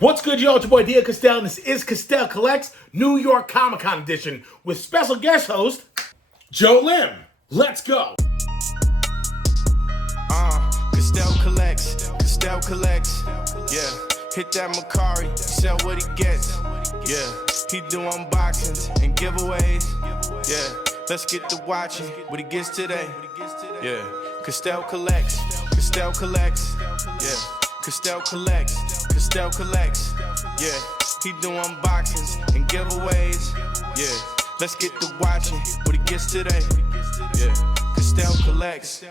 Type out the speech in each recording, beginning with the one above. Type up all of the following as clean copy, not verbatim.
What's good, y'all? It's your boy Dia Castell, and this is Castell Collects New York Comic-Con edition with special guest host, Joe Lim. Let's go. Castell collects, yeah. Hit that Macari, sell what he gets, yeah. He do unboxings and giveaways, yeah. Let's get to watching what he gets today, yeah. Castell collects, yeah. Castell collects, yeah. He do unboxings and giveaways, yeah. Let's get to watching what he gets today, yeah. Castell collects.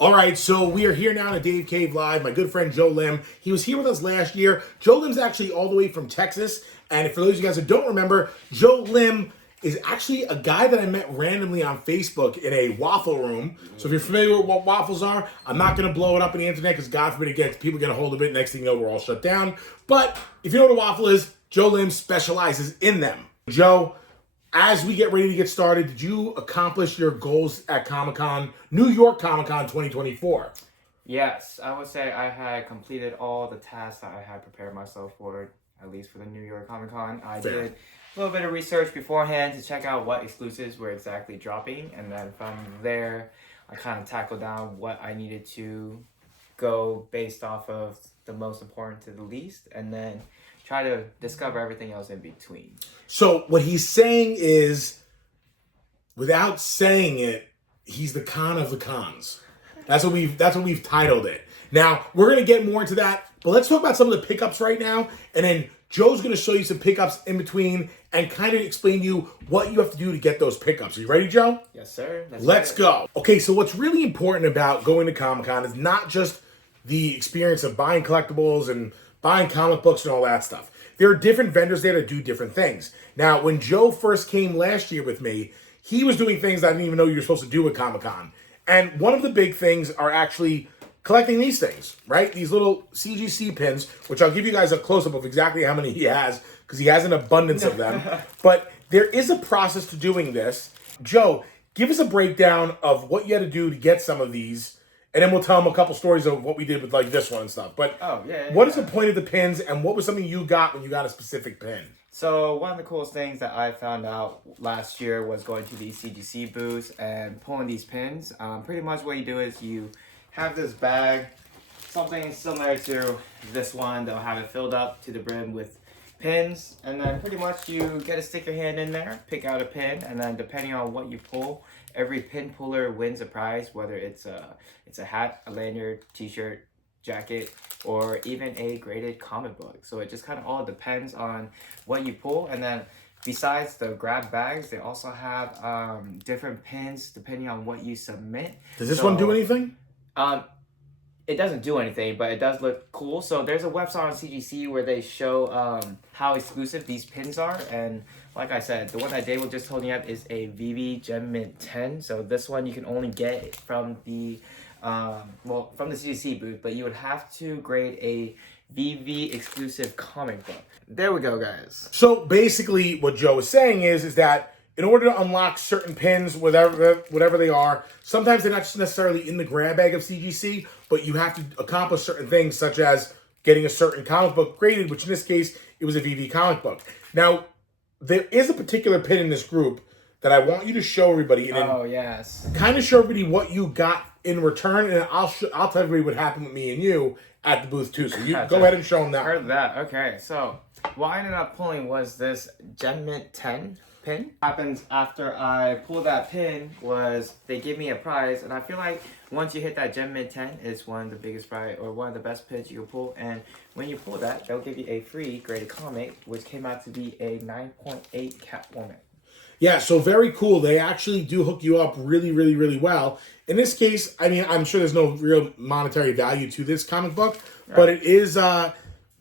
All right, so we are here now at Dave Cave Live. My good friend Joe Lim, he was here with us last year. Joe Lim's actually all the way from Texas. And for those of you guys that don't remember, Joe Lim is actually a guy that I met randomly on Facebook in a waffle room. So if you're familiar with what waffles are, I'm not going to blow it up on the internet because God forbid people get a hold of it. Next thing you know, we're all shut down. But if you know what a waffle is, Joe Lim specializes in them. Joe, as we get ready to get started, did you accomplish your goals at Comic-Con, New York Comic-Con 2024? Yes, I would say I had completed all the tasks that I had prepared myself for, at least for the New York Comic-Con. I did a little bit of research beforehand to check out what exclusives were exactly dropping, and then from there, I kind of tackled down what I needed to go based off of the most important to the least, and then try to discover everything else in between. So what he's saying is, without saying it, he's the con of the cons. That's what we've titled it. Now, we're going to get more into that, but let's talk about some of the pickups right now, and then Joe's going to show you some pickups in between and kind of explain to you what you have to do to get those pickups. Are you ready, Joe? Yes, sir. Let's go. Okay, so what's really important about going to Comic-Con is not just the experience of buying collectibles and buying comic books and all that stuff. There are different vendors there that do different things. Now, when Joe first came last year with me, he was doing things I didn't even know you were supposed to do at Comic-Con. And one of the big things are actually collecting these things, right? These little CGC pins, which I'll give you guys a close-up of exactly how many he has, because he has an abundance of them. But there is a process to doing this. Joe, give us a breakdown of what you had to do to get some of these, and then we'll tell them a couple stories of what we did with like this one and stuff. But what is the point of the pins, and what was something you got when you got a specific pin? So one of the coolest things that I found out last year was going to these CGC booths and pulling these pins. Pretty much what you do is you have this bag, something similar to this one. They'll have it filled up to the brim with pins, and then pretty much you get to stick your hand in there, pick out a pin, and then depending on what you pull, every pin puller wins a prize, whether it's a hat, a lanyard, t-shirt, jacket, or even a graded comic book. So it just kind of all depends on what you pull. And then besides the grab bags, they also have different pins depending on what you submit. Does this one do anything? It doesn't do anything, but it does look cool. So there's a website on CGC where they show how exclusive these pins are. And like I said, the one that Dave was just holding up is a VV Gem Mint 10. So this one you can only get from the from the CGC booth, but you would have to grade a VV exclusive comic book. There we go, guys. So basically what Joe is saying is that in order to unlock certain pins, whatever they are, sometimes they're not just necessarily in the grab bag of CGC, but you have to accomplish certain things, such as getting a certain comic book graded, which in this case, it was a VV comic book. Now, there is a particular pin in this group that I want you to show everybody. And kind of show everybody what you got in return, and I'll tell everybody what happened with me and you at the booth too. So you go ahead and show them that. Heard that. Okay, so what I ended up pulling was this Gem Mint 10 pin. What happens after I pull that pin was they give me a prize, and I feel like once you hit that Gem Mint 10, it's one of the biggest prize or one of the best pins you can pull. And when you pull that, they'll give you a free graded comic, which came out to be a 9.8 Catwoman. Yeah, so very cool. They actually do hook you up really, really, really well. In this case, I mean, I'm sure there's no real monetary value to this comic book, but it is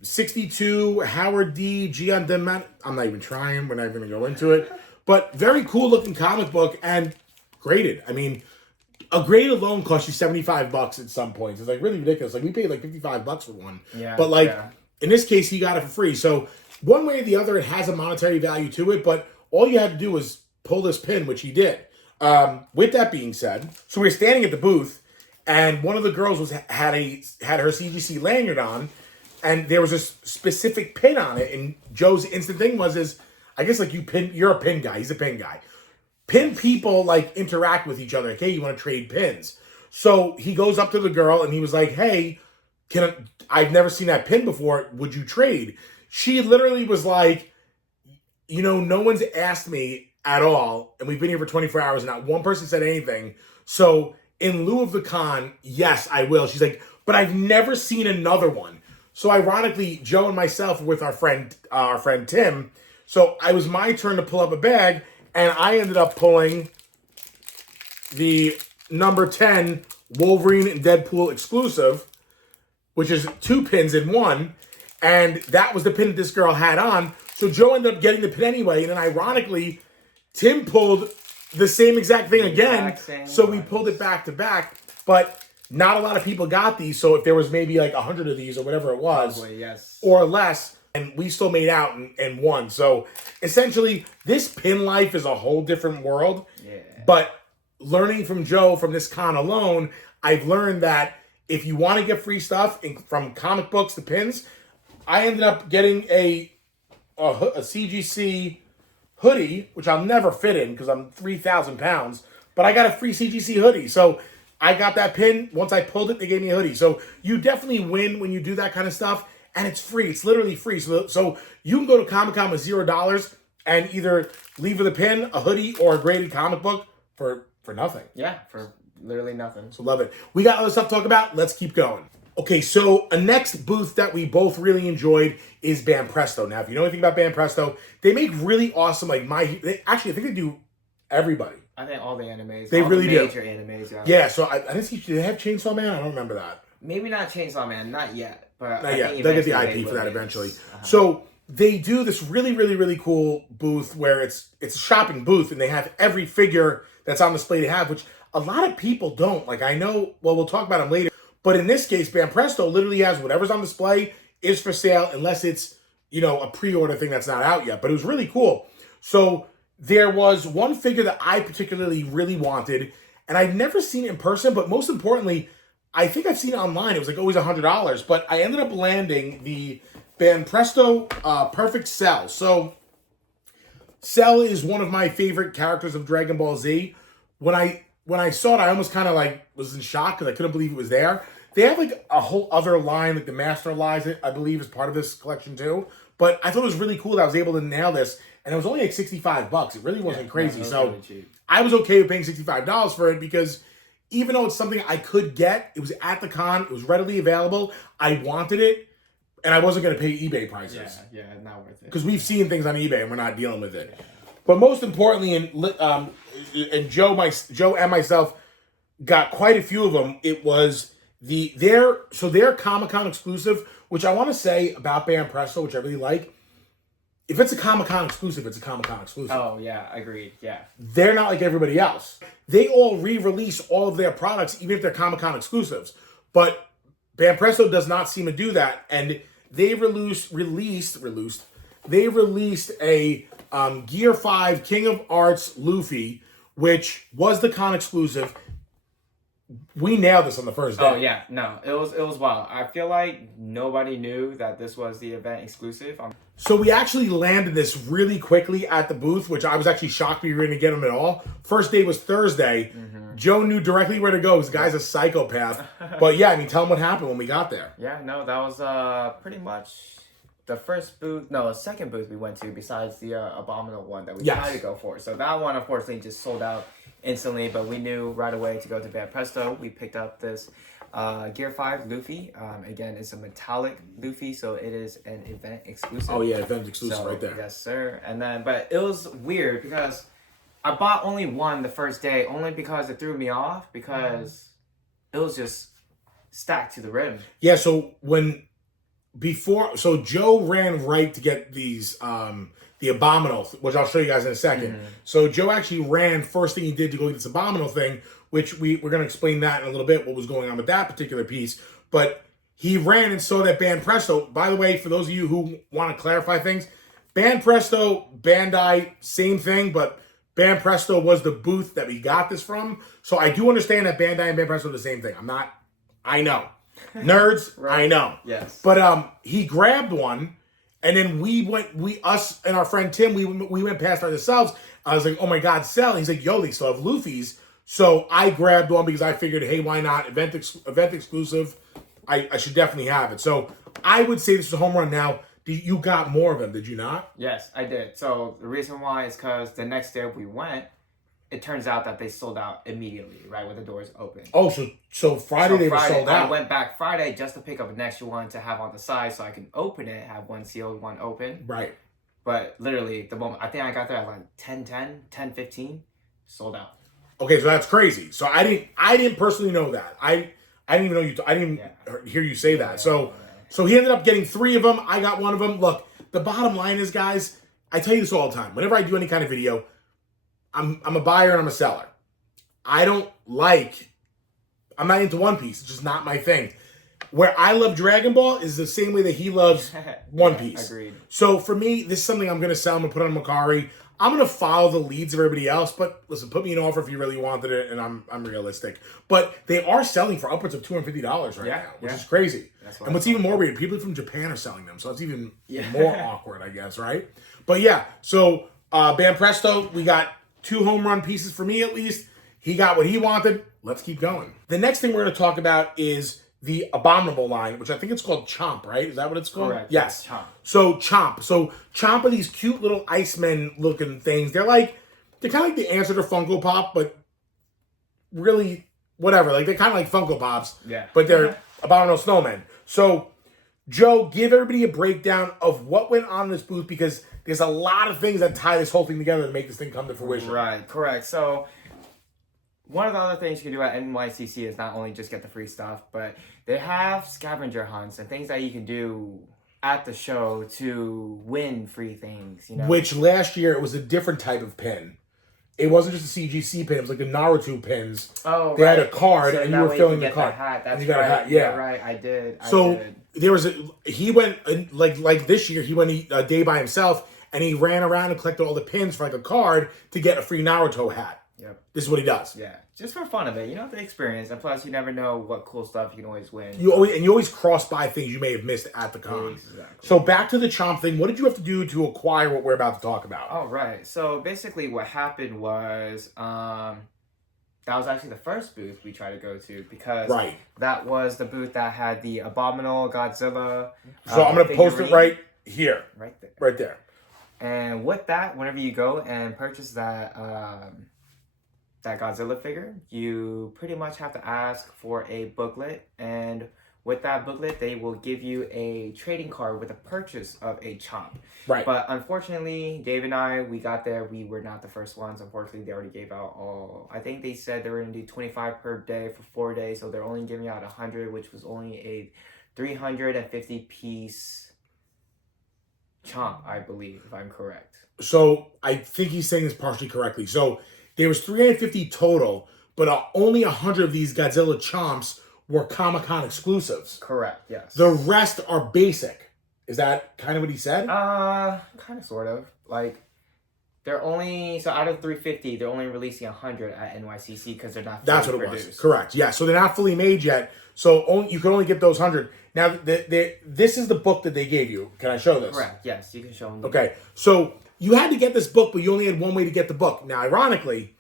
62 Howard D. G on demand. I'm not even trying. We're not even going to go into it. But very cool looking comic book and graded. I mean, a grade alone costs you $75 at some points. It's like really ridiculous. Like we paid like $55 for one. Yeah. But like in this case, he got it for free. So one way or the other, it has a monetary value to it. But all you had to do was pull this pin, which he did. With that being said, so we were standing at the booth, and one of the girls had her CGC lanyard on, and there was a specific pin on it, and Joe's instant thing is, I guess like you're a pin guy. He's a pin guy. Pin people like interact with each other. Like, hey, you want to trade pins? So he goes up to the girl and he was like, hey, I've never seen that pin before. Would you trade? She literally was like, no one's asked me at all, and we've been here for 24 hours, and not one person said anything. So in lieu of the con, yes, I will. She's like, but I've never seen another one. So ironically, Joe and myself were with our friend Tim. So it was my turn to pull up a bag, and I ended up pulling the number 10 Wolverine and Deadpool exclusive, which is 2 pins in one. And that was the pin that this girl had on. So Joe ended up getting the pin anyway. And then ironically, Tim pulled the same exact thing again. So we pulled it back to back. But not a lot of people got these. So if there was maybe like 100 of these or whatever it was, probably, yes, or less, and we still made out and won. So essentially, this pin life is a whole different world. Yeah. But learning from Joe from this con alone, I've learned that if you want to get free stuff from comic books to pins, I ended up getting a CGC hoodie, which I'll never fit in because I'm 3,000 pounds, but I got a free CGC hoodie. So I got that pin. Once I pulled it, they gave me a hoodie. So you definitely win when you do that kind of stuff, and it's free. It's literally free. So you can go to Comic-Con with $0 and either leave with a pin, a hoodie, or a graded comic book for nothing. Yeah, for literally nothing. So love it. We got other stuff to talk about. Let's keep going. Okay, so a next booth that we both really enjoyed is Banpresto. Now, if you know anything about Banpresto, they make really awesome, actually, I think they do everybody. I think all the animes. They really do. Major animes. Yeah, so I didn't see, did they have Chainsaw Man? I don't remember that. Maybe not Chainsaw Man, not yet. But not yet. They'll get the IP for that eventually. So they do this really, really, really cool booth where it's a shopping booth, and they have every figure that's on display to have, which a lot of people don't. Like, I know, well, we'll talk about them later. But in this case, Banpresto literally has whatever's on display is for sale, unless it's, a pre-order thing that's not out yet. But it was really cool. So there was one figure that I particularly really wanted, and I'd never seen it in person, but most importantly, I think I've seen it online. It was like always $100, but I ended up landing the Banpresto Perfect Cell. So Cell is one of my favorite characters of Dragon Ball Z. When I saw it, I almost kind of was in shock because I couldn't believe it was there. They have a whole other line, like the Master line, I believe, is part of this collection too. But I thought it was really cool that I was able to nail this, and it was only like $65. It really wasn't crazy. So really cheap. I was okay with paying $65 for it because even though it's something I could get, it was at the con, it was readily available. I wanted it, and I wasn't going to pay eBay prices. Yeah, not worth it. Because we've seen things on eBay and we're not dealing with it. Yeah. But most importantly, and Joe and myself got quite a few of them. It was their Comic-Con exclusive, which I want to say about Banpresto, which I really like. If it's a Comic-Con exclusive, it's a Comic-Con exclusive. Oh, yeah, agreed, yeah. They're not like everybody else. They all re-release all of their products, even if they're Comic-Con exclusives. But Banpresto does not seem to do that. And they released a Gear 5 King of Arts Luffy, which was the con exclusive. We nailed this on the first day. Oh yeah, no, it was wild. I feel like nobody knew that this was the event exclusive. So we actually landed this really quickly at the booth, which I was actually shocked we were going to get them at all. First day was Thursday. Mm-hmm. Joe knew directly where to go. This guy's a psychopath. But yeah, tell him what happened when we got there. Yeah, no, that was pretty much the second booth we went to besides the Abominable one that we tried to go for. So that one, unfortunately, just sold out instantly, but we knew right away to go to Banpresto. We picked up this Gear 5 Luffy. Again, it's a metallic Luffy, so it is an event exclusive. Oh yeah, event exclusive right there. Yes, sir. And then, but it was weird because I bought only one the first day, only because it threw me off because it was just stacked to the rim. Yeah, so Joe ran right to get these the Abominable, which I'll show you guys in a second. Mm-hmm. So Joe actually ran, first thing he did to go get this Abominable thing, which we're going to explain that in a little bit, what was going on with that particular piece. But he ran and saw that Banpresto, by the way, for those of you who want to clarify things, Banpresto, Bandai, same thing, but Banpresto was the booth that we got this from. So I do understand that Bandai and Banpresto are the same thing. I know. Nerds, Right. I know. Yes. But he grabbed one, and then us and our friend Tim, we went past ourselves. I was like, oh my God, sell. He's like, yo, they still have Luffy's. So I grabbed one because I figured, hey, why not? Event exclusive. I should definitely have it. So I would say this is a home run. Now, you got more of them, did you not? Yes, I did. So the reason why is because the next day we went, it turns out that they sold out immediately, right when the doors opened. Oh, so Friday they were sold out. I went back Friday just to pick up an extra one to have on the side so I can open it, have one sealed, one open. Right. But literally, the moment, I think I got there at like 10:15, sold out. Okay, so that's crazy. So I didn't personally know that. I didn't even know you. I didn't hear you say that. So he ended up getting 3 of them. I got 1 of them. Look, the bottom line is, guys, I tell you this all the time. Whenever I do any kind of video, I'm a buyer and I'm a seller. I'm not into One Piece. It's just not my thing. Where I love Dragon Ball is the same way that he loves One Piece. Agreed. So for me, this is something I'm going to sell. I'm going to put on Macari. I'm going to follow the leads of everybody else. But listen, put me an offer if you really wanted it, and I'm realistic. But they are selling for upwards of $250 right now, which is crazy. And what's even more weird, people from Japan are selling them. So it's even more awkward, I guess, right? But yeah, so Bam Presto, we got 2 home run pieces for me at least. He got what he wanted. Let's keep going. The next thing we're going to talk about is the Abominable line, which I think it's called Chomp, right? Is that what it's called? Correct. Yes. Chomp. So Chomp are these cute little Iceman looking things. They're kind of like the answer to Funko Pop, but really whatever. Like they're kind of like Funko Pops. Yeah. But they're Abominable Snowmen. So Joe, give everybody a breakdown of what went on in this booth, because there's a lot of things that tie this whole thing together to make this thing come to fruition. Right, correct. So one of the other things you can do at NYCC is not only just get the free stuff, but they have scavenger hunts and things that you can do at the show to win free things, you know. Which last year it was a different type of pin. It wasn't just a CGC pin. It was like the Naruto pins. Oh, they right. had a card, So and that you were way filling can the get card. Hat. That's and you got right. a hat. Yeah, right. I did. There was he went like this year. He went a day by himself, and he ran around and collected all the pins for like a card to get a free Naruto hat. Yep. This is what he does. Yeah, just for fun of it. You know, the experience, and plus, you never know what cool stuff you can always win. You always cross by things you may have missed at the con. Exactly. So back to the Chomp thing. What did you have to do to acquire what we're about to talk about? Oh, right. So basically, what happened was that was actually the first booth we tried to go to, because that was the booth that had the Abominable Godzilla. So I'm going to post it right here. Right there. Right there. And with that, whenever you go and purchase that that Godzilla figure, you pretty much have to ask for a booklet, and with that booklet, they will give you a trading card with a purchase of a Chomp. Right. But unfortunately, Dave and I, we got there. We were not the first ones. Unfortunately, they already gave out all. I think they said they were going to do 25 per day for 4 days, so they're only giving out 100, which was only a 350 piece Chomp, I believe, if I'm correct. So I think he's saying this partially correctly. So there was 350 total, but only 100 of these Godzilla Chomps were Comic-Con exclusives. Correct, yes. The rest are basic. Is that kind of what he said? Kind of, sort of. Like, they're only, so out of 350, they're only releasing 100 at NYCC because they're not fully That's what produced. it was. Correct. Yeah, so they're not fully made yet. So you can only get those 100. Now, this is the book that they gave you. Can I show this? Correct, yes. You can show them. Okay, so you had to get this book, but you only had one way to get the book. Now, ironically,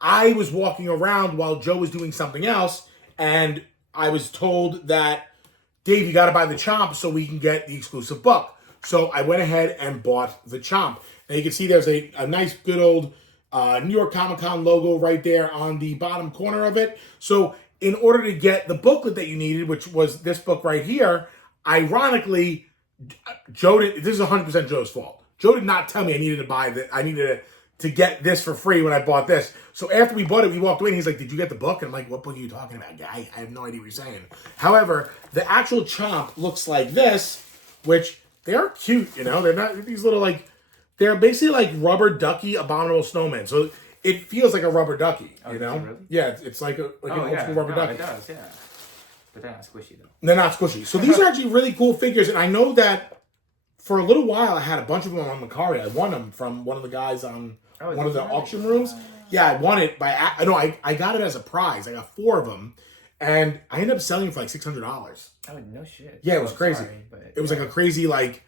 I was walking around while Joe was doing something else, and I was told that, Dave, you got to buy the Chomp so we can get the exclusive book. So I went ahead and bought the Chomp. Now you can see there's a nice, good old New York Comic-Con logo right there on the bottom corner of it. So in order to get the booklet that you needed, which was this book right here, ironically, Joe did, this is 100% Joe's fault. Joe did not tell me I needed to buy that. I needed to get this for free when I bought this. So after we bought it, we walked away and he's like, did you get the book? And I'm like, what book are you talking about, guy? I have no idea what you're saying. However, the actual Chomp looks like this, which they're cute, you know? They're not these little like, they're basically like rubber ducky abominable snowmen. So it feels like a rubber ducky, you know? Really? Yeah, it's like an old school rubber ducky. It does, yeah. But they're not squishy though. They're not squishy. So these are actually really cool figures, and I know that for a little while I had a bunch of them on Macari. I won them from one of the guys on one of the auction rooms. Yeah, I won it by I got it as a prize. I got 4 of them, And I ended up selling it for like $600. Oh, no shit. Yeah, it was crazy. Sorry, but It was like a crazy, like,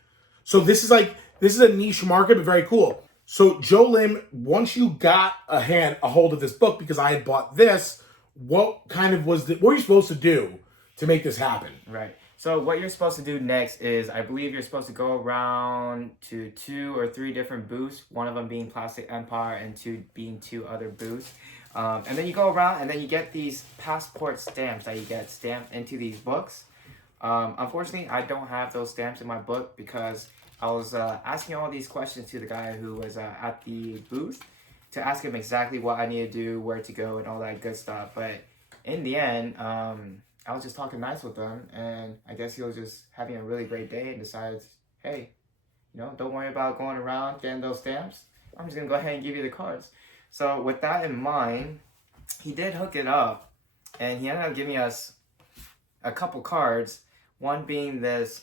so this is a niche market, but very cool. So Joe Lim, once you got a hold of this book, because I had bought this, what were you supposed to do to make this happen? Right. So what you're supposed to do next is, I believe you're supposed to go around to 2 or 3 different booths, one of them being Plastic Empire and 2 being 2 other booths. And then you go around and then you get these passport stamps that you get stamped into these books. Unfortunately, I don't have those stamps in my book because I was asking all these questions to the guy who was at the booth to ask him exactly what I need to do, where to go, and all that good stuff. But in the end, I was just talking nice with him, and I guess he was just having a really great day and decides, hey, don't worry about going around getting those stamps. I'm just going to go ahead and give you the cards. So with that in mind, he did hook it up, and he ended up giving us a couple cards, one being this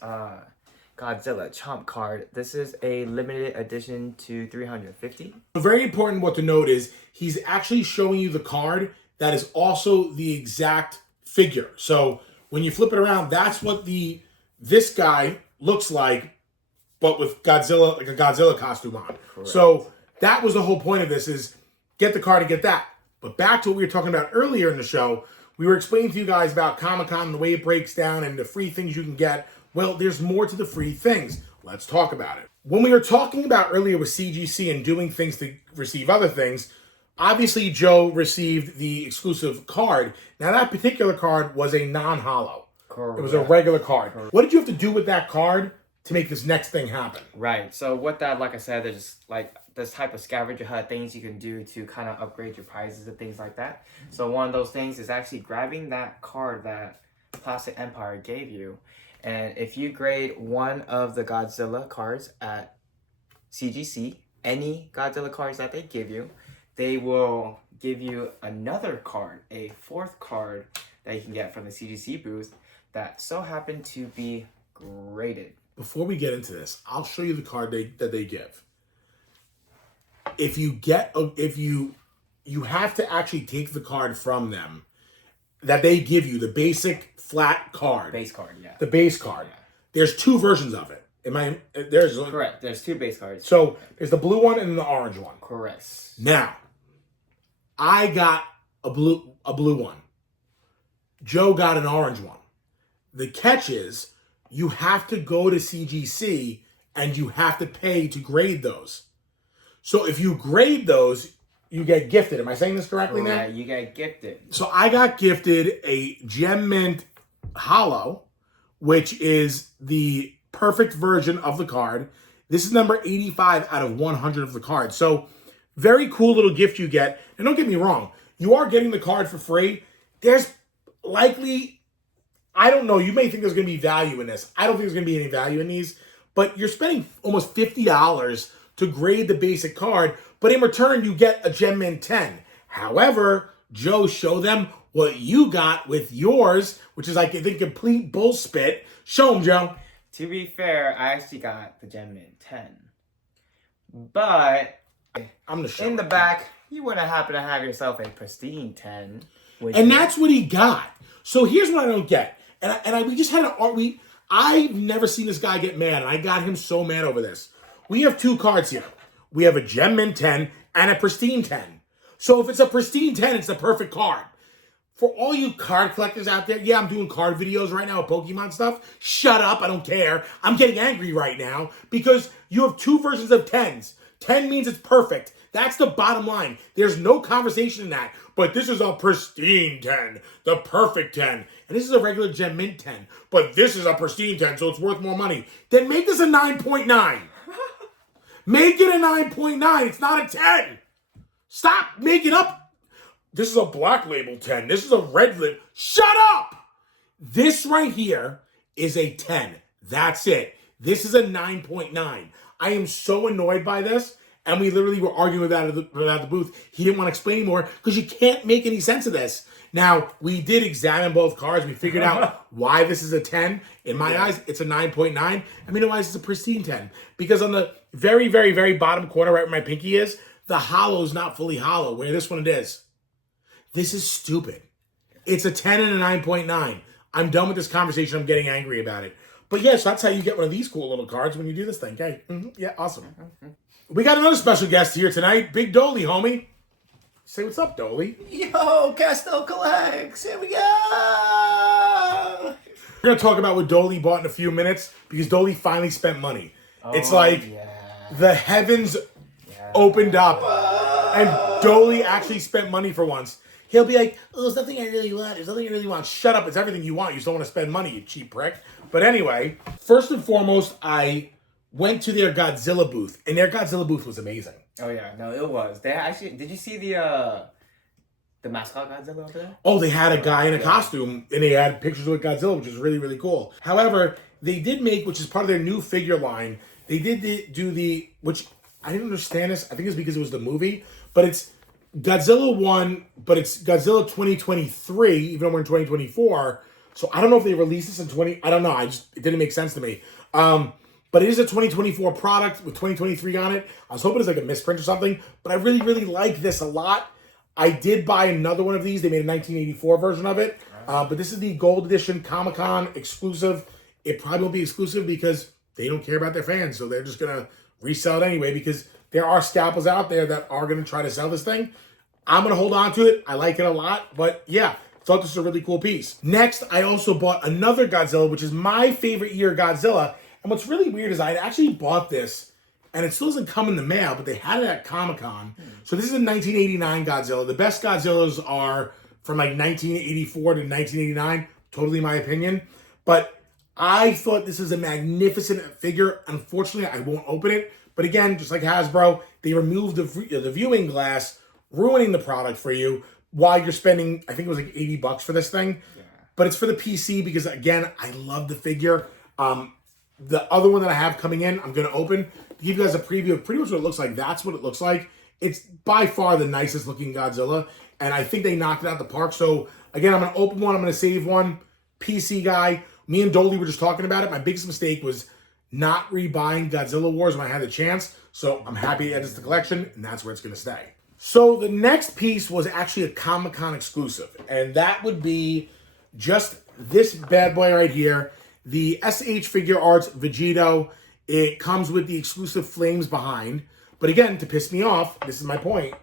Godzilla Chomp card. This is a limited edition to 350. Very important what to note is he's actually showing you the card that is also the exact figure. So when you flip it around, that's what this guy looks like, but with Godzilla, like a Godzilla costume on. Correct. So that was the whole point of this, is get the card to get that. But back to what we were talking about earlier in the show, we were explaining to you guys about Comic-Con and the way it breaks down and the free things you can get. Well, there's more to the free things. Let's talk about it. When we were talking about earlier with CGC and doing things to receive other things, obviously Joe received the exclusive card. Now that particular card was a non-holo. Correct. It was a regular card. Correct. What did you have to do with that card to make this next thing happen? Right. So with that, like I said, there's like this type of scavenger hunt things you can do to kind of upgrade your prizes and things like that. So one of those things is actually grabbing that card that Plastic Empire gave you. And if you grade one of the Godzilla cards at CGC, any Godzilla cards that they give you, they will give you another card, a 4th card that you can get from the CGC booth that so happened to be graded. Before we get into this, I'll show you the card that they give. If you have to actually take the card from them that they give you, the basic flat card. Base card, yeah. The base card. Yeah. There's 2 versions of it. There's correct. There's 2 base cards. So there's the blue one and the orange one. Correct. Now, I got a blue one. Joe got an orange one. The catch is you have to go to CGC and you have to pay to grade those. So if you grade those, you get gifted. Am I saying this correctly now? Yeah, you get gifted. So I got gifted a Gem Mint Holo, which is the perfect version of the card. This is number 85 out of 100 of the cards. So very cool little gift you get. And don't get me wrong, you are getting the card for free. There's likely, I don't know, you may think there's going to be value in this. I don't think there's going to be any value in these. But you're spending almost $50 to grade the basic card, but in return, you get a Gem Mint 10. However, Joe, show them what you got with yours, which is like the complete bullspit. Show them, Joe. To be fair, I actually got the Gem Mint 10. But I'm the show. In the back, you wouldn't happen to have yourself a pristine 10. And that's what he got. So here's what I don't get. We just had I've never seen this guy get mad, and I got him so mad over this. We have 2 cards here. We have a Gem Mint 10 and a pristine 10. So if it's a pristine 10, it's the perfect card. For all you card collectors out there, yeah, I'm doing card videos right now with Pokemon stuff. Shut up, I don't care. I'm getting angry right now because you have 2 versions of 10s. 10 means it's perfect. That's the bottom line. There's no conversation in that. But this is a pristine 10, the perfect 10. And this is a regular Gem Mint 10. But this is a pristine 10, so it's worth more money. Then make this a 9.9. Make it a 9.9. It's not a 10. Stop making up. This is a black label 10. This is a red label. Shut up. This right here is a 10. That's it. This is a 9.9. I am so annoyed by this. And we literally were arguing about the booth. He didn't want to explain anymore because you can't make any sense of this. Now, we did examine both cards. We figured out why this is a 10. In my eyes, it's a 9.9. I mean, otherwise, it's a pristine 10. Because on the very, very, very bottom corner, right where my pinky is, the holo is not fully holo, where this one it is. This is stupid. It's a 10 and a 9.9. I'm done with this conversation. I'm getting angry about it. But yes, that's how you get one of these cool little cards when you do this thing. Okay. Yeah, awesome. We got another special guest here tonight. Big Dolly, homie. Say what's up, Dolly. Yo, Castel Collects. Here we go. We're going to talk about what Dolly bought in a few minutes because Dolly finally spent money. It's like the heavens opened up and Dolly actually spent money for once. He'll be like, oh, there's nothing I really want. There's nothing I really want. Shut up. It's everything you want. You just don't want to spend money, you cheap prick. But anyway, first and foremost, I went to their Godzilla booth, and their Godzilla booth was amazing. Oh yeah, no, it was. They actually, did you see the mascot Godzilla over there? Oh, they had a guy in a costume, and they had pictures with Godzilla, which is really, really cool. However, they did make, which is part of their new figure line, they did do the, which I didn't understand this. I think it's because it was the movie, but it's Godzilla 1, but it's Godzilla 2023, even though we're in 2024. So I don't know if they released this in I don't know. It didn't make sense to me. But it is a 2024 product with 2023 on it. I was hoping it's like a misprint or something, but I really, really like this a lot. I did buy another one of these. They made a 1984 version of it. But this is the Gold Edition Comic-Con exclusive. It probably will be exclusive because they don't care about their fans. So they're just going to resell it anyway because there are scalpers out there that are going to try to sell this thing. I'm going to hold on to it. I like it a lot. But yeah, thought this was a really cool piece. Next, I also bought another Godzilla, which is my favorite year Godzilla. And what's really weird is I actually bought this, and it still doesn't come in the mail, but they had it at Comic-Con. So this is a 1989 Godzilla. The best Godzillas are from like 1984 to 1989. Totally my opinion. But I thought this is a magnificent figure. Unfortunately, I won't open it. But again, just like Hasbro, they removed the viewing glass, ruining the product for you while you're spending, I think it was like $80 for this thing. Yeah. But it's for the PC because, again, I love the figure. The other one that I have coming in, I'm going to open to give you guys a preview of pretty much what it looks like. That's what it looks like. It's by far the nicest looking Godzilla, and I think they knocked it out the park. So, again, I'm going to open one. I'm going to save one. PC guy. Me and Dolly were just talking about it. My biggest mistake was not rebuying Godzilla Wars when I had the chance. So, I'm happy to add this to the collection, and that's where it's going to stay. So, the next piece was actually a Comic-Con exclusive, and that would be just this bad boy right here. The SH Figure Arts Vegito. It comes with the exclusive flames behind. But again, to piss me off, this is my point.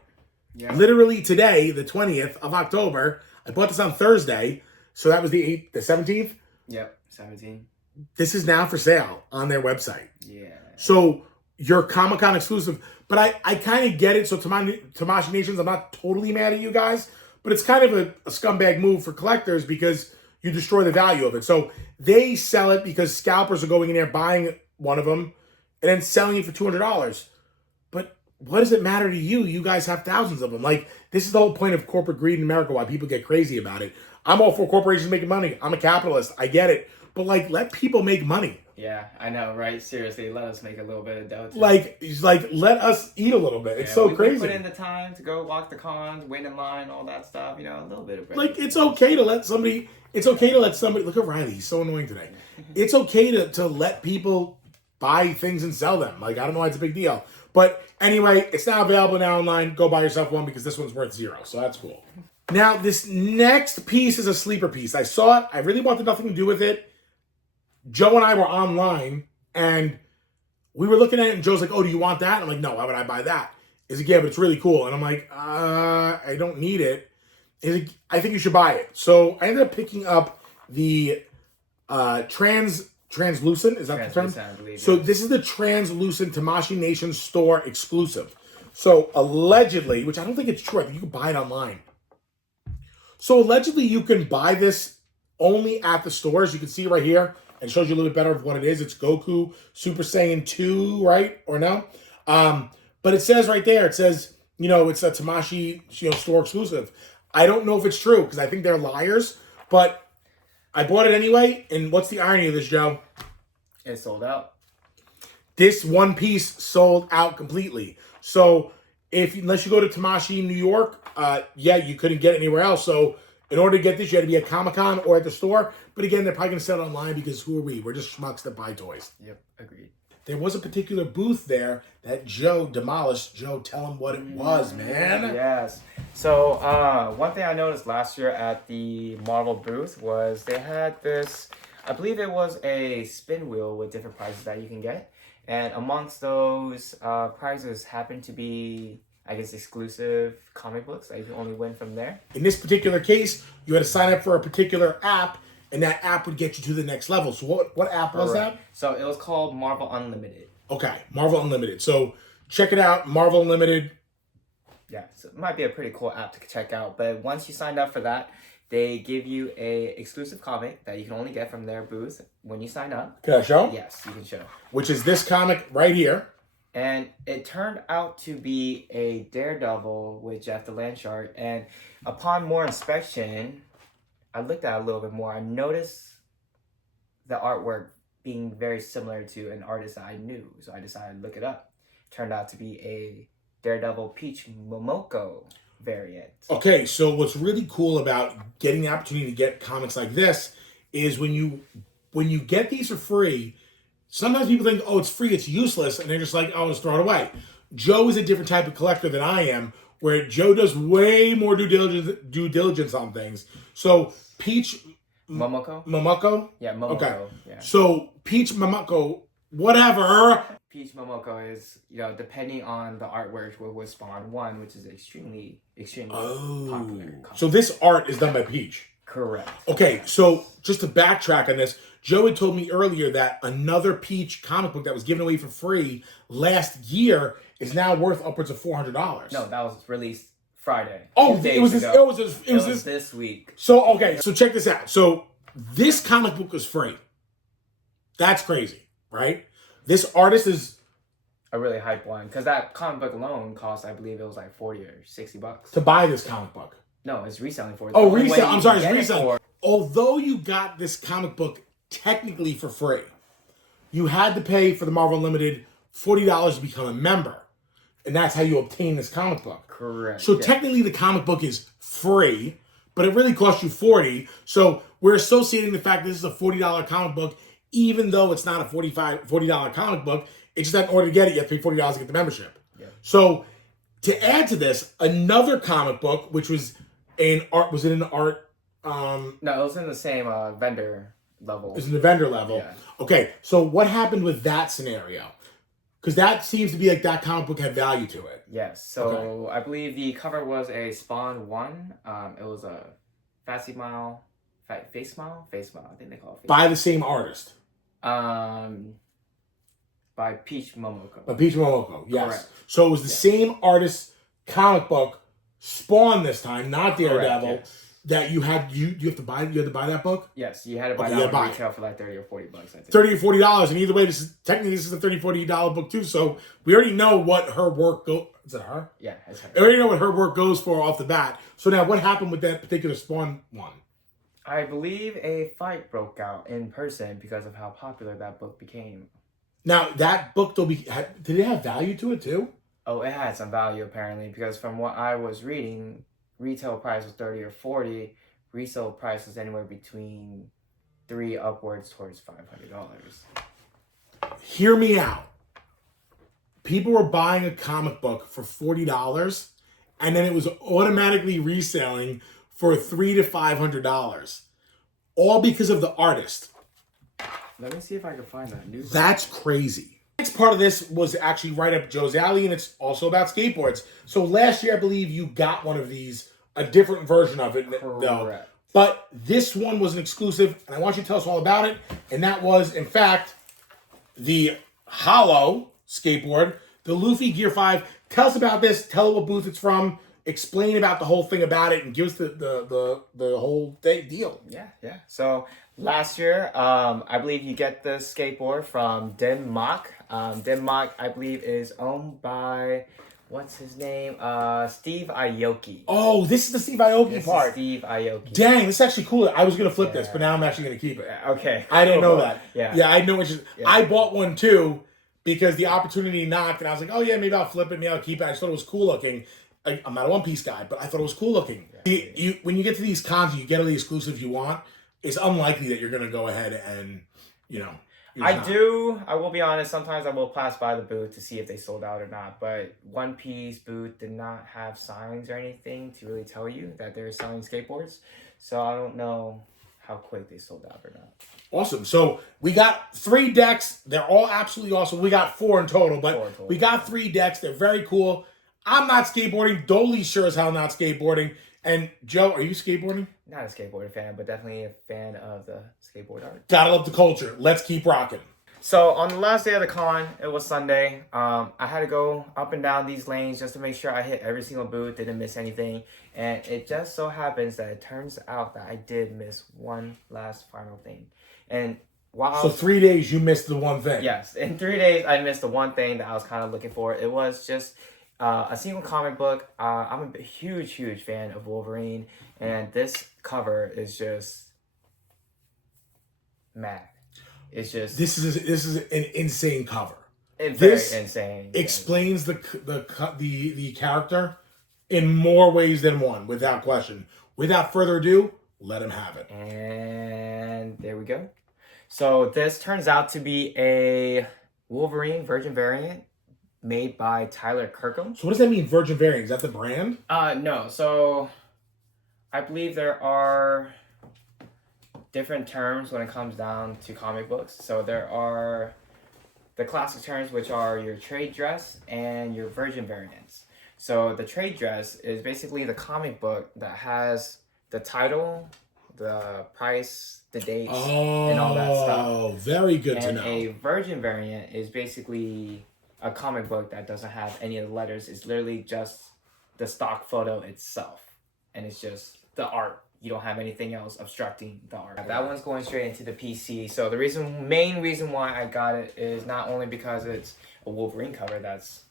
Yeah. Literally today, the 20th of October, I bought this on Thursday. So that was the 17th? Yep, 17. This is now for sale on their website. Yeah. So your Comic-Con exclusive. But I kind of get it. So Tamashii Nations, I'm not totally mad at you guys. But it's kind of a scumbag move for collectors because you destroy the value of it. So they sell it because scalpers are going in there buying one of them and then selling it for $200. But what does it matter to you? You guys have thousands of them. Like, this is the whole point of corporate greed in America, why people get crazy about it. I'm all for corporations making money. I'm a capitalist. I get it. But, like, let people make money. Yeah, I know, right? Seriously, let us make a little bit of dough. Like, let us eat a little bit. It's so crazy. We put in the time to go walk the cons, wait in line, all that stuff. You know, a little bit of bread. Like, it's okay to let somebody... Look at Riley. He's so annoying today. It's okay to let people buy things and sell them. Like, I don't know why it's a big deal. But anyway, it's now available now online. Go buy yourself one because this one's worth $0. So that's cool. Now, this next piece is a sleeper piece. I saw it. I really wanted nothing to do with it. Joe and I were online, and we were looking at it, and Joe's like, oh, do you want that? I'm like, no, why would I buy that? He's like, yeah, but it's really cool. And I'm like, I don't need it. He's like, I think you should buy it. So I ended up picking up the translucent. Is that the term? I believe, so this is the translucent Tamashii Nation store exclusive. So allegedly, which I don't think it's true. I think you can buy it online. So allegedly, you can buy this only at the stores. You can see right here. It shows you a little bit better of what it is. It's Goku Super Saiyan 2, right? Or no? But it says right there, it says, it's a Tamashii store exclusive. I don't know if it's true because I think they're liars, but I bought it anyway. And what's the irony of this, Joe? It sold out. This one piece sold out completely. So unless you go to Tamashii, New York, you couldn't get it anywhere else. So in order to get this, you had to be at Comic-Con or at the store. But again, they're probably going to sell it online because who are we? We're just schmucks that buy toys. Yep, agreed. There was a particular booth there that Joe demolished. Joe, tell him what it was, man. Yes. So one thing I noticed last year at the Marvel booth was they had this, I believe it was a spin wheel with different prizes that you can get. And amongst those prizes happened to be, I guess, exclusive comic books that you can only win from there. In this particular case, you had to sign up for a particular app, and that app would get you to the next level. So what app was that? So it was called Marvel Unlimited. Okay, Marvel Unlimited. So check it out, Marvel Unlimited. Yeah, so it might be a pretty cool app to check out. But once you signed up for that, they give you a exclusive comic that you can only get from their booth when you sign up. Can I show? Yes, you can show. Which is this comic right here. And it turned out to be a Daredevil with Jeff the Landshark. And upon more inspection, I looked at it a little bit more. I noticed the artwork being very similar to an artist that I knew. So I decided to look it up. Turned out to be a Daredevil Peach Momoko variant. Okay, so what's really cool about getting the opportunity to get comics like this is when you get these for free, sometimes people think, oh, it's free, it's useless, and they're just like, oh, just throw it away. Joe is a different type of collector than I am, where Joe does way more due diligence on things. So Peach Momoko? Yeah, Momoko. Okay. Yeah. So Peach Momoko, whatever. Peach Momoko is, depending on the artwork with Spawn 1, which is extremely popular. So this art is done by Peach. Correct. Okay, so just to backtrack on this, Joe had told me earlier that another Peach comic book that was given away for free last year is now worth upwards of $400. No, that was released Friday. Oh, it was this week. So, okay, so check this out. So this comic book was free. That's crazy, right? This artist is a really hype one, because that comic book alone cost, I believe it was like $40 or $60 to buy this comic book. No, it's reselling for. Oh, resale. I'm sorry, it's reselling. Although you got this comic book technically for free, you had to pay for the Marvel Unlimited $40 to become a member, and that's how you obtain this comic book. Correct. So technically, the comic book is free, but it really cost you $40. So we're associating the fact that this is a $40 comic book, even though it's not a $40 comic book. It's just that in order to get it, you have to pay $40 to get the membership. Yeah. So to add to this, another comic book, which was was it an art? No, it was in the same vendor level. It was in the vendor level. Yeah. Okay, so what happened with that scenario? Because that seems to be like that comic book had value to it. Yes. So I believe the cover was a Spawn 1. It was a Face Smile. I think they call it. By the same artist. By Peach Momoko. By Peach Momoko, yes. Correct. So it was the same artist's comic book, Spawn this time, not Daredevil. Yes. That you have to buy that book? Yes, you had to buy that on retail for like $30 or $40, I think. $30 or $40, and either way, this is a $30, $40 book too. So we already know what her work goes. Is it her? Yeah, it's her. I already know what her work goes for off the bat. So now, what happened with that particular Spawn one? I believe a fight broke out in person because of how popular that book became. Now that book though, did it have value to it too? Oh, it had some value apparently, because from what I was reading, retail price was $30 or $40. Resale price was anywhere between $3 upwards towards $500. Hear me out. People were buying a comic book for $40, and then it was automatically reselling for $300 to $500, all because of the artist. Let me see if I can find that news. That's crazy. Next part of this was actually right up Joe's alley, and it's also about skateboards. So last year, I believe you got one of these, a different version of it. Correct. But this one was an exclusive, and I want you to tell us all about it. And that was, in fact, the Hollow skateboard, the Luffy Gear 5. Tell us about this. Tell what booth it's from. Explain about the whole thing about it, and give us the whole deal. Yeah. So last year, I believe you get the skateboard from Denmark. Denmark, I believe, is owned by, what's his name? Steve Aoki. Oh, this is the Steve Aoki part. Is Steve Aoki. Dang, this is actually cool. I was going to flip this, but now I'm actually going to keep it. Okay. I didn't know that. Yeah, I know which is. Yeah. I bought one too because the opportunity knocked, and I was like, oh yeah, maybe I'll flip it, maybe I'll keep it. I just thought it was cool looking. I'm not a One Piece guy, but I thought it was cool looking. Yeah. When you get to these cons, you get all the exclusives you want. It's unlikely that you're going to go ahead and, I do. I will be honest. Sometimes I will pass by the booth to see if they sold out or not. But One Piece booth did not have signs or anything to really tell you that they're selling skateboards. So I don't know how quick they sold out or not. Awesome. So we got 3 decks. They're all absolutely awesome. We got 4 in total, but we got 3 decks. They're very cool. I'm not skateboarding. Dolly's sure as hell not skateboarding. And Joe, are you skateboarding? Not a skateboard fan, but definitely a fan of the skateboard art. Gotta love the culture. Let's keep rocking. So on the last day of the con, it was Sunday. I had to go up and down these lanes just to make sure I hit every single booth, didn't miss anything. And it just so happens that it turns out that I did miss one last final thing. And while 3 days you missed the one thing. Yes, in 3 days I missed the one thing that I was kind of looking for. It was just a single comic book. I'm a huge fan of Wolverine, and this cover is just mad. It's just this is an insane cover. It's this very insane. Explains the character in more ways than one, without question. Without further ado, let him have it. And there we go. So this turns out to be a Wolverine Virgin variant made by Tyler Kirkham. So what does that mean, Virgin variant? Is that the brand? No. So I believe there are different terms when it comes down to comic books. So there are the classic terms, which are your trade dress and your virgin variants. So the trade dress is basically the comic book that has the title, the price, the dates, and all that stuff. Oh, very good to know. And a virgin variant is basically a comic book that doesn't have any of the letters. It's literally just the stock photo itself. And it's just the art. You don't have anything else obstructing the art. That one's going straight into the PC. So the main reason why I got it is not only because it's a Wolverine cover that's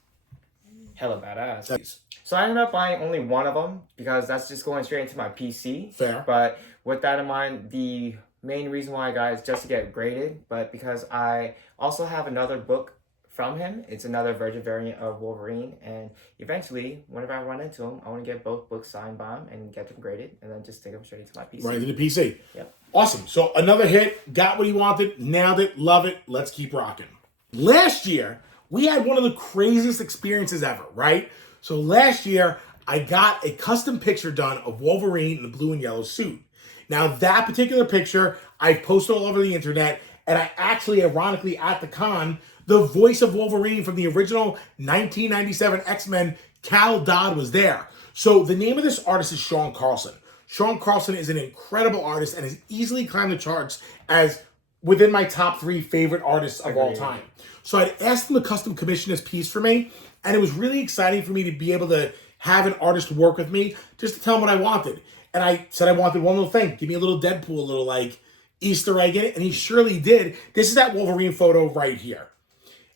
hella badass. So I ended up buying only one of them because that's just going straight into my PC. Fair. But with that in mind, the main reason why I got it is just to get graded, but because I also have another book from him. It's another virgin variant of Wolverine, and eventually, whenever I run into him, I want to get both books signed by him and get them graded, and then just take them straight into my PC. Right into the PC. Yep. Awesome. So another hit, got what he wanted, nailed it, love it. Let's keep rocking. Last year, we had one of the craziest experiences ever, right? So last year, I got a custom picture done of Wolverine in the blue and yellow suit. Now, that particular picture, I posted all over the internet, and I actually, ironically, at the con, the voice of Wolverine from the original 1997 X-Men, Cal Dodd, was there. So the name of this artist is Sean Carlson. Sean Carlson is an incredible artist and has easily climbed the charts as within my top 3 favorite artists of all time. So I'd asked him to custom commission this piece for me, and it was really exciting for me to be able to have an artist work with me just to tell him what I wanted. And I said I wanted one little thing. Give me a little Deadpool, a little like Easter egg in it, and he surely did. This is that Wolverine photo right here.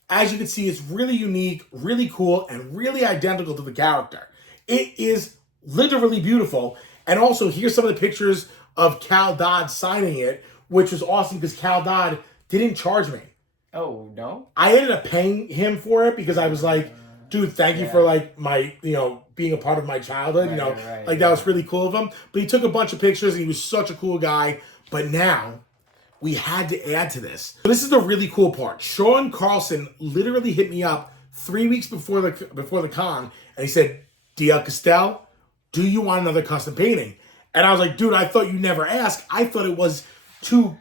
As you can see, it's really unique, really cool, and really identical to the character. It is literally beautiful. And also, here's some of the pictures of Cal Dodd signing it, which was awesome because Cal Dodd didn't charge me. Oh, no? I ended up paying him for it because I was like, dude, thank you for like my, being a part of my childhood, like that was really cool of him. But he took a bunch of pictures and he was such a cool guy. But now we had to add to this. This is the really cool part. Sean Carlson literally hit me up 3 weeks before the con, and he said, DL Castell, do you want another custom painting? And I was like, dude, I thought you never asked. I thought it was too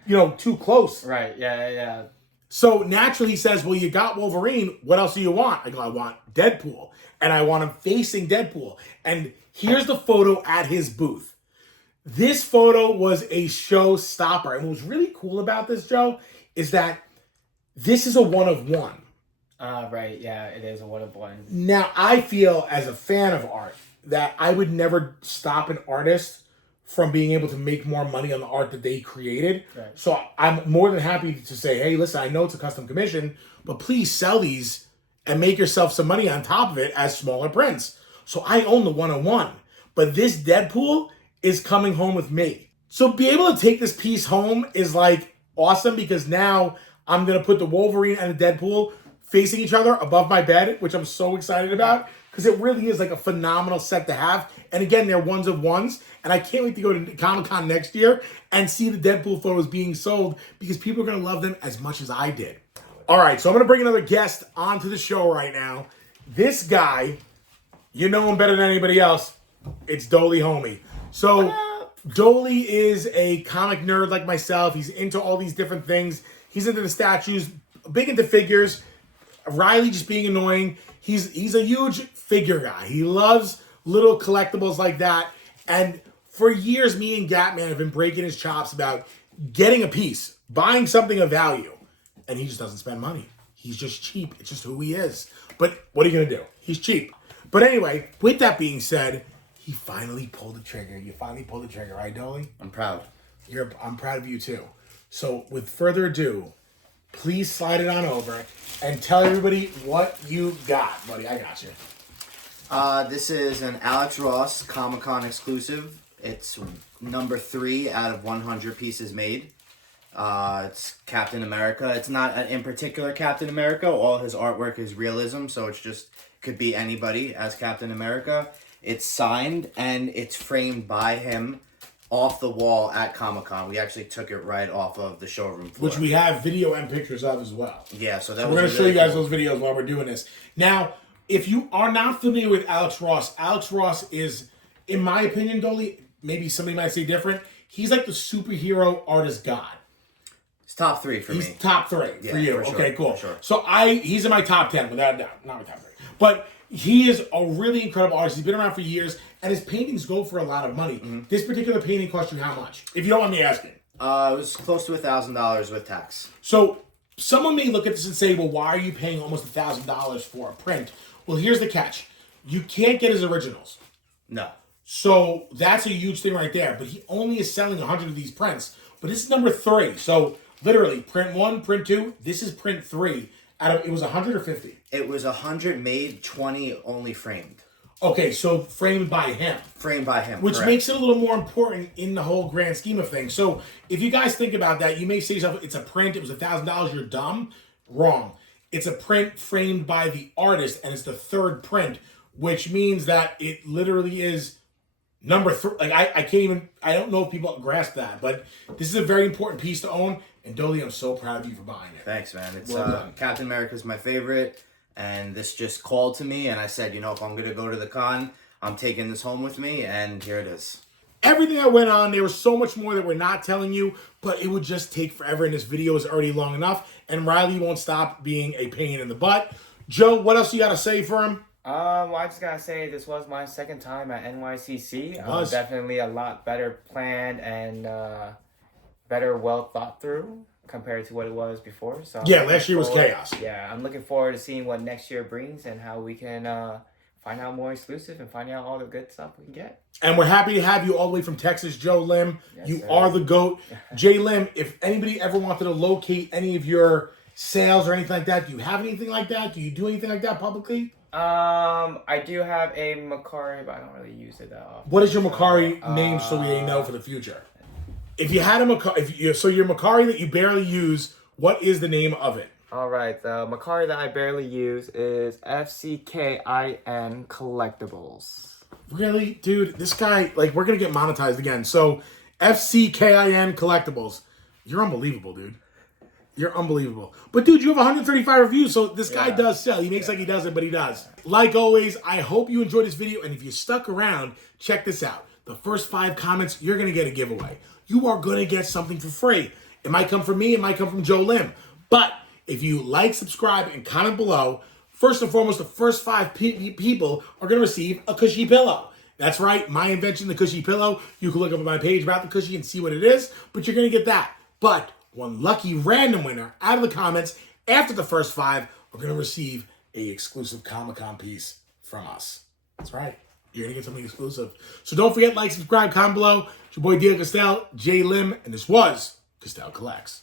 close. Right, yeah. So naturally he says, well, you got Wolverine. What else do you want? I go, I want Deadpool. And I want him facing Deadpool. And here's the photo at his booth. This photo was a showstopper. And what was really cool about this, Joe, is that this is a one of one. Right, yeah, it is a one of one. Now, I feel as a fan of art that I would never stop an artist from being able to make more money on the art that they created. Right. So I'm more than happy to say, hey, listen, I know it's a custom commission, but please sell these and make yourself some money on top of it as smaller prints. So I own the 101. But this Deadpool is coming home with me. So be able to take this piece home is like awesome because now I'm going to put the Wolverine and the Deadpool facing each other above my bed, which I'm so excited about because it really is like a phenomenal set to have. And again, they're ones of ones. And I can't wait to go to Comic-Con next year and see the Deadpool photos being sold because people are going to love them as much as I did. All right, so I'm going to bring another guest onto the show right now. This guy, you know him better than anybody else. It's Dolly Homie. So Dolly is a comic nerd like myself. He's into all these different things. He's into the statues, big into figures. Riley just being annoying. He's a huge figure guy. He loves little collectibles like that. And for years, me and Gatman have been breaking his chops about getting a piece, buying something of value. And he just doesn't spend money. He's just cheap. It's just who he is. But what are you going to do? He's cheap. But anyway, with that being said, he finally pulled the trigger. You finally pulled the trigger, right, Dolly? I'm proud. I'm proud of you, too. So, with further ado, please slide it on over and tell everybody what you got, buddy. I got you. This is an Alex Ross Comic-Con exclusive. It's number 3 out of 100 pieces made. It's Captain America. It's not in particular Captain America. All his artwork is realism, so it's just could be anybody as Captain America. It's signed and it's framed by him off the wall at Comic-Con. We actually took it right off of the showroom floor. Which we have video and pictures of as well. Yeah, so we're going to show you guys those videos while we're doing this. Now, if you are not familiar with Alex Ross is, in my opinion, Dolly, maybe somebody might say different, he's like the superhero artist god. It's top 3 for me. He's top 3 for you. For sure, okay, cool. Sure. So he's in my top 10 without a doubt. Not my top 3. But he is a really incredible artist. He's been around for years, and his paintings go for a lot of money. Mm-hmm. This particular painting cost you how much? If you don't mind me asking. It was close to $1,000 with tax. So someone may look at this and say, well, why are you paying almost $1,000 for a print? Well, here's the catch. You can't get his originals. No. So that's a huge thing right there. But he only is selling 100 of these prints. But this is number 3. So literally, print 1, print 2. This is print 3. It was 100 or 50? It was 100 made, 20 only framed. Okay, so framed by him. Framed by him, which correct. Makes it a little more important in the whole grand scheme of things. So if you guys think about that, you may say to yourself, it's a print, it was $1,000, you're dumb. Wrong. It's a print framed by the artist, and it's the 3rd print, which means that it literally is number 3. Like, I don't know if people grasp that, but this is a very important piece to own. And Dolly, I'm so proud of you for buying it. Thanks, man. It's well done. Captain America's my favorite, and this just called to me, and I said, if I'm going to go to the con, I'm taking this home with me, and here it is. Everything that went on, there was so much more that we're not telling you, but it would just take forever, and this video is already long enough, and Riley won't stop being a pain in the butt. Joe, what else you got to say for him? Well, I just gotta say this was my 2nd time at NYCC. Definitely a lot better planned and better well thought through compared to what it was before. So yeah, last year was chaos. Yeah, I'm looking forward to seeing what next year brings and how we can find out more exclusive and find out all the good stuff we can get. And we're happy to have you all the way from Texas, Joe Lim. Yes, you sir. are the GOAT. Jay Lim, if anybody ever wanted to locate any of your sales or anything like that, do you have anything like that? Do you do anything like that publicly? I do have a Macari, but I don't really use it that often. What is your Macari name so we know for the future? If you had a Macari, so your Macari that you barely use, what is the name of it? All right, the Macari that I barely use is FCKIN Collectibles. Really? Dude, this guy, like, we're going to get monetized again. So, FCKIN Collectibles. You're unbelievable, dude. You're unbelievable. But, dude, you have 135 reviews, so this guy does sell. He makes like he doesn't, but he does. Like always, I hope you enjoyed this video, and if you stuck around, check this out. The first 5 comments, you're going to get a giveaway. You are going to get something for free. It might come from me, it might come from Joe Lim. But if you like, subscribe, and comment below, first and foremost, the first 5 people are going to receive a cushy pillow. That's right, my invention, the cushy pillow. You can look up on my page about the cushy and see what it is, but you're going to get that. But one lucky random winner out of the comments after the first 5 are going to receive a exclusive Comic-Con piece from us. That's right. You're going to get something exclusive. So don't forget, like, subscribe, comment below. It's your boy Diego Castell, Jay Lim, and this was Castell Collects.